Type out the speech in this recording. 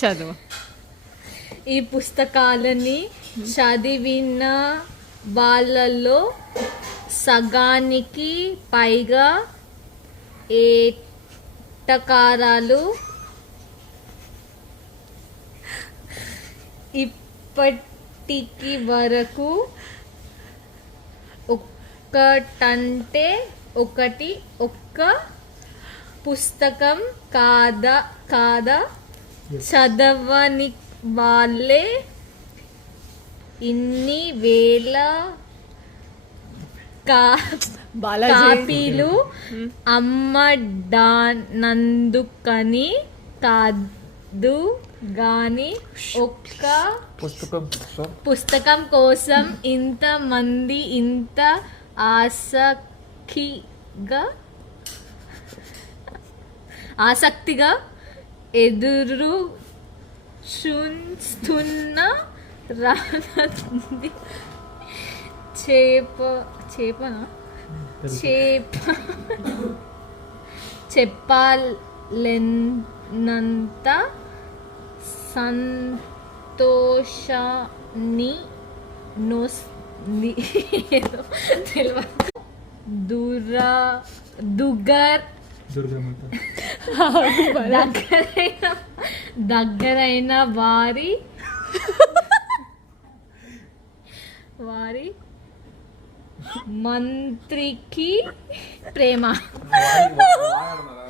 చదువు. ఈ పుస్తకాలని చదివిన వాళ్ళలో సగానికి పైగా ఏటకారాలు ఇప్పటికి వరకు ఒక్కటంటే ఒకటి ఒక్క పుస్తకం కాదా చదవని వాళ్ళే ఇన్ని వేల కాపీలు అమ్మడానందుకని కాదు గాని ఒక్క పుస్తకం కోసం ఇంత మంది ఇంత ఆసక్తిగా ఎదురు చూస్తున్న రానంది చెప్పాలెన్నంత సంతోషాన్ని దగ్గరైన వారి మంత్రికి ప్రేమ